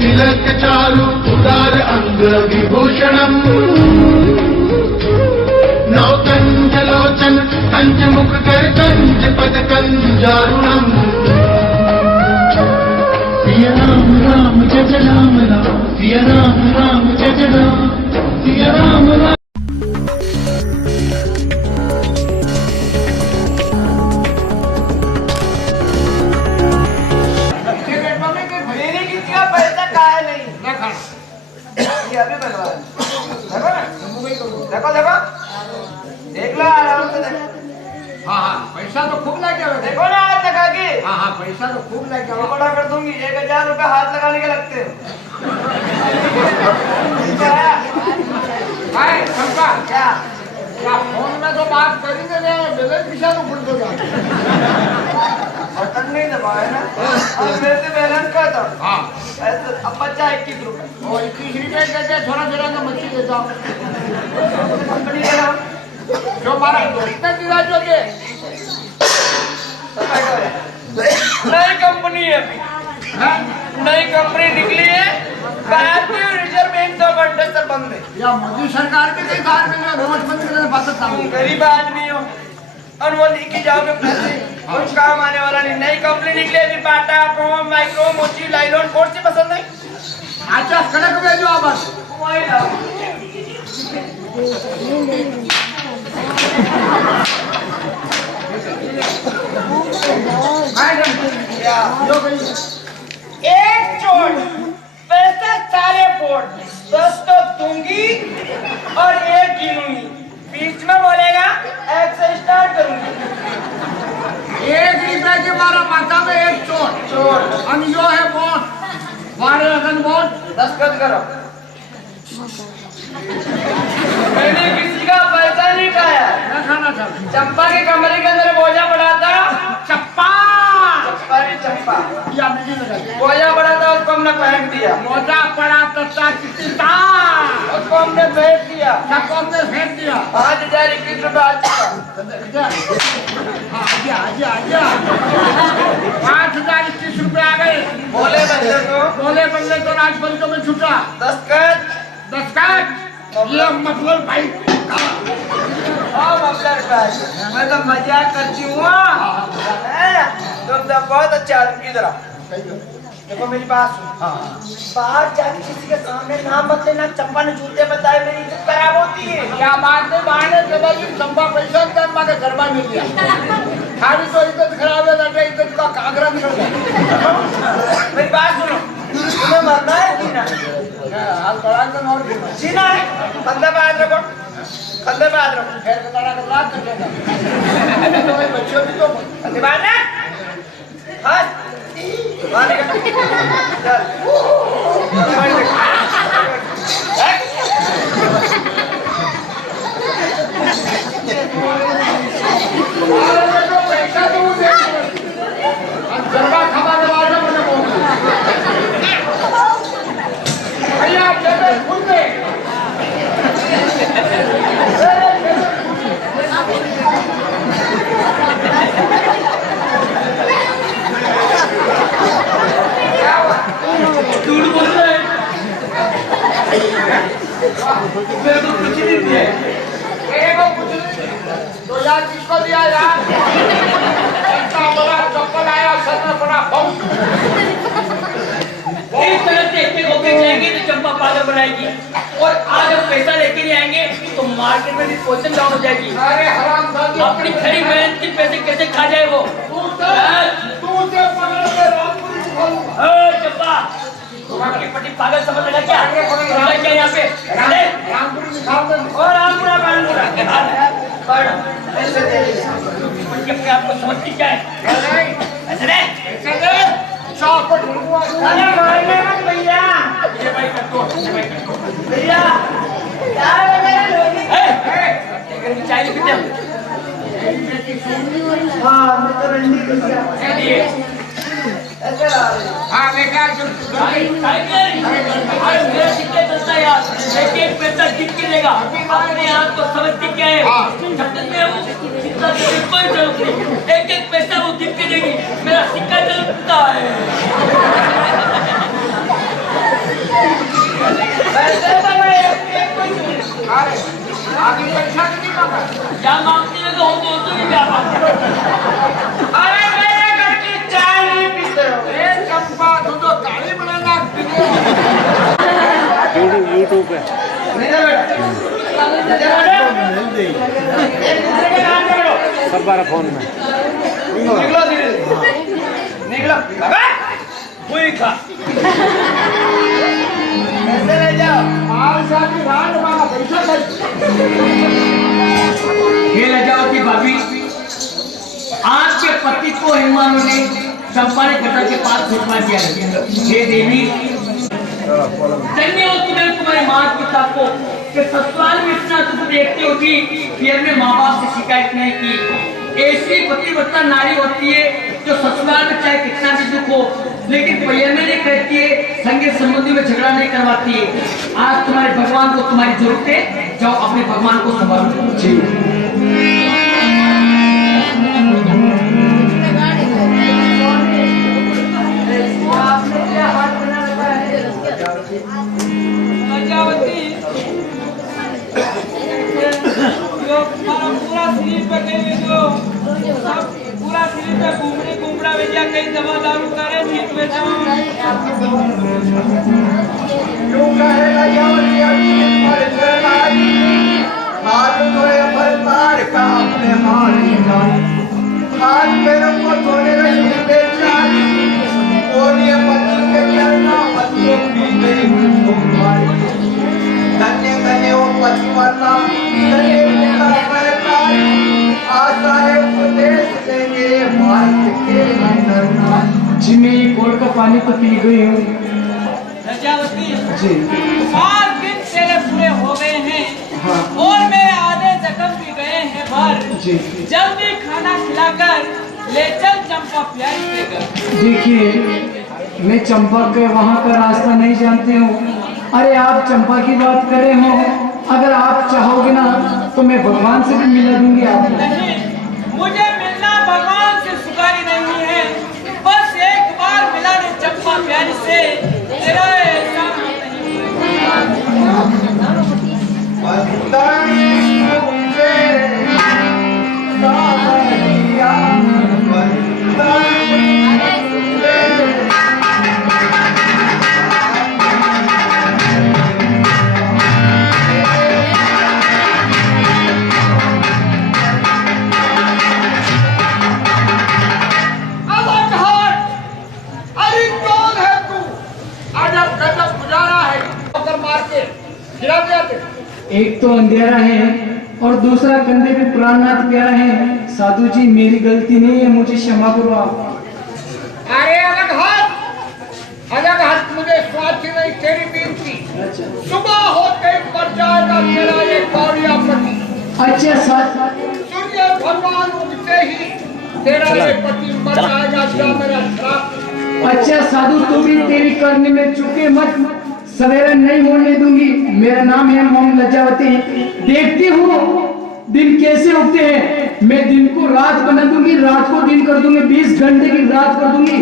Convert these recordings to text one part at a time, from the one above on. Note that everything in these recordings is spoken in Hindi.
तिलक चारु उदार अंग विभूषणम् नौकंजलोचन कंज मुख कर कंज पद कंजारुणम् सिया राम राम जय राम राम सिया राम राम जय राम सिया राम राम। देखो देखो देख लो आराम से देखो। हाँ हाँ पैसा तो खूब लग गया। देखो ना हाथ लगा के। हाँ हाँ पैसा तो खूब लग गया। बड़ा कर दूंगी 1000 रुपए हाथ लगाने के लगते हैं। चंपा क्या क्या फोन में तो बात करेंगे बैलेंस पीछा तो भूल गया। बटन नहीं दबाए ना और मेरे से बैलेंस का था। हाँ ऐसे अब बच्चा 21 रुपए और 21 रुपए देते थोड़ा थोड़ा ना मच्छी देता हूँ। कंपनी का नाम जो हमारा दोस्त ने दिया जो के नई कंपनी है अभी। नई कंपनी निकली है भारतीय रिजर्व बैंक ऑफ इंडिया बंद है। या मोदी सरकार के कई कार में नोटबंदी करने बात था। गरीब आदमी हो और वो लेके जाओगे पैसे कुछ काम आने वाला नहीं। नई कंपनी निकली अभी बाटा क्रोम माइक्रो मोची लाइलॉन कौन सी पसंद है? अच्छा कड़क भेजो आप बस। वही लाओ। एक चोट पैसे सारे बोर्ड 10 तो दूंगी और 1 गिनूंगी बीच में बोलेगा 1 से स्टार्ट करूंगी। 1 रुपए के मारा माथा में 1 चोट चोट हम जो है वोट वारे अगन वोट दस्तखत करो। मैंने किसी का पैसा नहीं खाया। क्या खाना था? चंपा के कमरे के अंदर बोझा पड़ा था। चप्पा चप्पा नहीं चंपा या मिली लगा बोझा पड़ा था उसको हमने फेंक दिया। मोजा पड़ा तत्ता कितनी था उसको हमने फेंक दिया। सबको हमने फेंक दिया। 5021 रुपए आ चुका। आजा 5021 रुपए आ गए। बोले बंदे को बोले बंदे तो राजबंदों में छुटा दस्तखत ये मतलब भाई मैं तो मजाक करती हूँ। तुम तो बहुत अच्छा आदमी। इधर आओ देखो मेरी बात सुनो। बाहर जाके किसी के सामने नाम मत लेना। चंपा ने झूठे बताए मेरी इज्जत खराब होती है। क्या बात नहीं बाहर जब चंपा पैसा कर मारे गरबा मिल गया खाली तो इज्जत खराब है ना इज्जत का कागरा निकल गया। मेरी बात सुनो तुम्हें मरना है जीना हाल बड़ा कर और जीना है। कंधे पे हाथ रखो कंधे पे हाथ रखो फिर कतारा का लाख कर देगा तो भाई बच्चों भी तो दीवार ना हाथ बाहर निकल चल पैसा तो गरबा खबर वाला मैंने बोल भैया जब खुद में झूठ बोल रहे हैं। मेरे को कुछ नहीं दिया। मेरे को कुछ नहीं तो यार किसको दिया यार इतना बड़ा चप्पल आया सर में पड़ा बहुत इस तरह से इतने होके जाएंगे तो चंपा पागल बनाएगी और आज हम पैसा लेके नहीं आएंगे तो मार्केट में भी पोजीशन डाउन हो जाएगी। अरे हरामजादी अपनी खड़ी मेहनत के पैसे कैसे खा जाए वो। तू से पकड़ के रामपुरी दिखाऊंगा। चंपा तुम्हारी पट्टी पागल समझ लगा क्या? क्या यहाँ पे रामपुरी दिखाओ और रामपुरा बानपुरा अपने आप को समझती क्या है? ऐसे नहीं चौपट हुआ अरे मारने मत भैया। ये भाई कर दो भैया यार मेरे लोगी चाय नहीं पीते हम। हाँ मैं तो रंडी कर गया चलिए ऐसे ला रहे हाँ देखा जो मेरा सिक्के चलता है यार। एक पैसा जीत के देगा अपने आप को समझती क्या है? जब तक मैं हूँ सिक्का देने कोई जरूरत नहीं। एक पैसा वो जीत के देगी मेरा सिक्का चलता है। एक दूसरे के नाम पकड़ो। सब बारह फोन में निकलो धीरे निकलो बाबा हुई खा ऐसे ले जाओ हे लजावती भाभी, आपके पति को हिमालय ने चंपाने कटर के पास घुटना दिया है। हे देवी, धन्य हो तुम्हारे माता पिता को कि ससुराल में इतना दुख देखती होगी, फिर में माँ बाप से शिकायत नहीं की। ऐसी पतिव्रता नारी होती है जो ससुराल में चाहे कितना भी दुख हो, लेकिन पहिया में नहीं कहती है, संगे संबंधी में झगड़ा नहीं करवाती है। आज तुम्हारे भगवान को तुम्हारी जरूरत है, जाओ अपने भगवान को संभालो। जी पूरा शरीर पे कहीं जो पूरा शरीर पे घूमड़ा भेजा कहीं दवा दारू करे ठीक में जाओ क्यों कहेगा यावती अभी पर चलाई हाथ धोए भरतार का अपने हाथ जानी हाथ पैरों को धोने लगी बेचारी बोलिए पति के चरना पतियों की गई उसको मारी धन्य धन्य वो पतिव्रता धन्य उनका भरतारी आशा है उपदेश देंगे भारत के अंदर जी मैं ये कोल का पानी तो पी गई हूँ लजावती जी। 5 दिन तेरे पूरे हो गए हैं हाँ। और मेरे आधे जख्म भी गए हैं भर जी। जल्दी खाना खिलाकर ले चल चंपा प्यारी देकर। देखिए मैं चंपा के वहाँ का रास्ता नहीं जानती हूँ। अरे आप चंपा की बात कर रहे हो, अगर आप चाहोगे ना तो मैं भगवान से भी मिला दूंगी आपको। नहीं, मुझे मिलना भगवान से सुकारी नहीं है, बस एक बार मिला दे चंपा प्यारी से, तेरा एहसान एक तो अंधेरा है और दूसरा कंधे पे प्राणनाथ प्यारा है। साधु जी मेरी गलती नहीं है, मुझे क्षमा करो आप। अरे अलग हाथ मुझे स्वास्थ्य नहीं तेरी बीनती सुबह होते ही मर जाएगा तेरा ये कौड़िया पति। अच्छा सूर्य भगवान उगते ही तेरा ये पति मर जाएगा जा मेरा श्राप। अच्छा साधु तू भी तेरी करने में चुके मत, सवेरा नहीं होने दूंगी। मेरा नाम है मोम लजावती। देखती हूँ दिन कैसे उगते हैं, मैं दिन को रात बना दूंगी, रात को दिन कर दूंगी, 20 घंटे की रात कर दूंगी,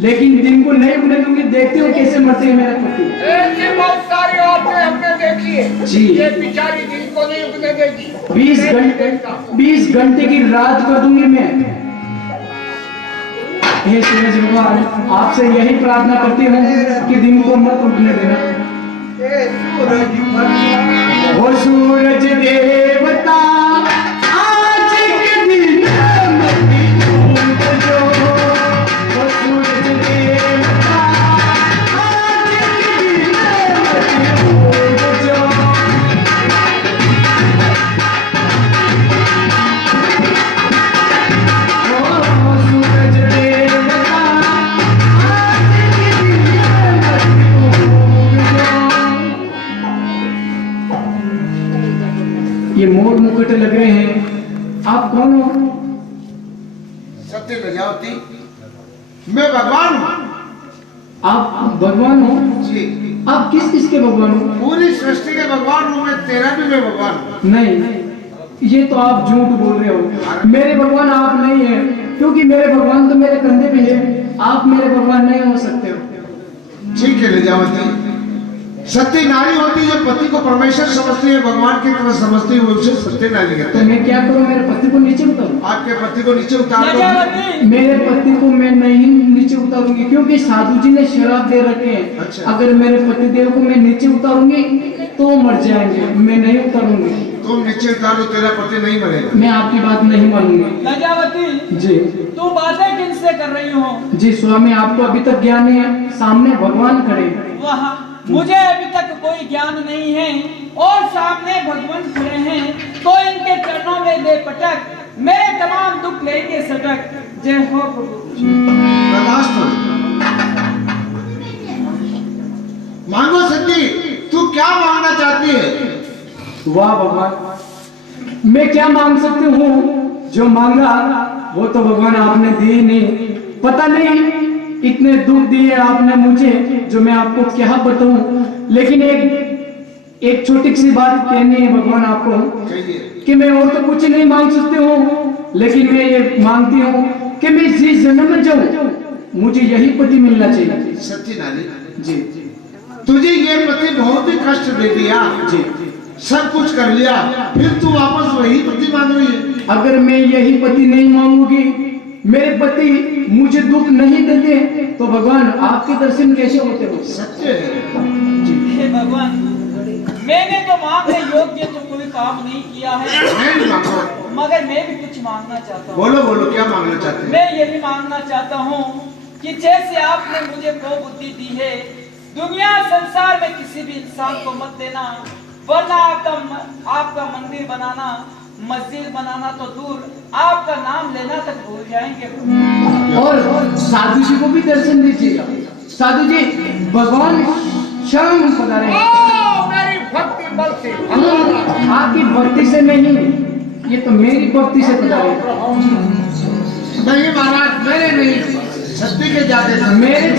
लेकिन दिन को नहीं उगने दूंगी। देखती हूँ कैसे मरते हैं मेरा पति। ऐसी बहुत सारी औरतें हमने देखी है जी। ये बिचारी दिन को नहीं उगने देगी। 20 घंटे की रात कर दूंगी मैं। हे सूरज भगवान, आपसे यही प्रार्थना करती हूँ कि दिन को मत उठने देना। वो सूरज देवता आज के दिन मत डूब जो, वो सूरज देवता आज के दिन मत डूब जो। ये मोर मुकुट लग रहे हैं, आप कौन हो? सत्य लजावती मैं भगवान हूँ। आप भगवान हो? जी। आप किस किस के भगवान हो? पूरी सृष्टि के भगवान हूँ मैं, तेरा भी मैं भगवान हूँ। नहीं, ये तो आप झूठ बोल रहे हो। मेरे भगवान आप नहीं है, क्योंकि मेरे भगवान तो मेरे कंधे पे है। आप मेरे भगवान नहीं हो सकते हो। ठीक है लजावती, सत्य नारी होती है जो पति को परमेश्वर समझती है, भगवान की तरह समझती है, उसे सत्य नारी कहते तो हैं। मैं क्या करूं, मेरे पति को नीचे उतारूं? आपके पति को नीचे उतार दो। लजावती मेरे पति को मैं नहीं नीचे उतारूंगी, क्योंकि साधु जी ने शराब दे रखे हैं। अच्छा। अगर मेरे पति देव को मैं नीचे उतारूंगी तो मर जाएंगे, मैं नहीं उतारूंगी। तुम नीचे उतारो, तेरा पति नहीं मरेगा। मैं आपकी बात नहीं मानूंगी। लजावती जी तू बातें किनसे कर रही हो? जी स्वामी, आपको अभी तक ज्ञान नहीं है, सामने भगवान खड़े। वहाँ मुझे अभी तक कोई ज्ञान नहीं है और सामने भगवान खड़े हैं, तो इनके चरणों में दे पटक, मेरे तमाम दुख लेंगे सटक। जय हो प्रभु। बर्दाश्त हो। मांगो सती, तू क्या मांगना चाहती है? वाह भगवान, मैं क्या मांग सकती हूँ? जो मांगा वो तो भगवान आपने दी नहीं। पता नहीं इतने दुख दिए आपने मुझे, जो मैं आपको क्या बताऊं। लेकिन एक छोटी सी बात कहनी है भगवान आपको, कहिए। कि मैं और तो कुछ नहीं मांग सकती हूँ, लेकिन मैं ये मांगती हूँ कि मैं जिस जन्म में जाऊं मुझे यही पति मिलना चाहिए। सच्ची नारी जी तुझे ये पति बहुत ही कष्ट दे दिया जी, सब कुछ कर लिया, फिर तू वापस वही पति मांग रही है। अगर मैं यही पति नहीं मांगूंगी, मेरे पति मुझे दुख नहीं देते, तो भगवान आपके दर्शन कैसे होते हो? सत्य है। हे भगवान, मैंने तो मांगने योग्य तो कोई काम नहीं किया है, नहीं मांगो। मगर मैं भी कुछ मांगना चाहता हूँ। बोलो बोलो, क्या मांगना चाहते हैं? मैं यही मांगना चाहता हूँ कि जैसे आपने मुझे बुद्धि दी है, दुनिया संसार में किसी भी इंसान को मत देना, वरना आपका मंदिर बनाना, मस्जिद बनाना तो दूर, आपका नाम लेना तक भूल जाएंगे। और साधु जी को भी दर्शन दीजिएगा। साधु जी, भगवान शरण पधारे। मेरी भक्ति बल से आपकी भक्ति से नहीं, ये तो मेरी भक्ति से पधारे। नहीं महाराज, मेरे नहीं, सत्य के जाते मेरे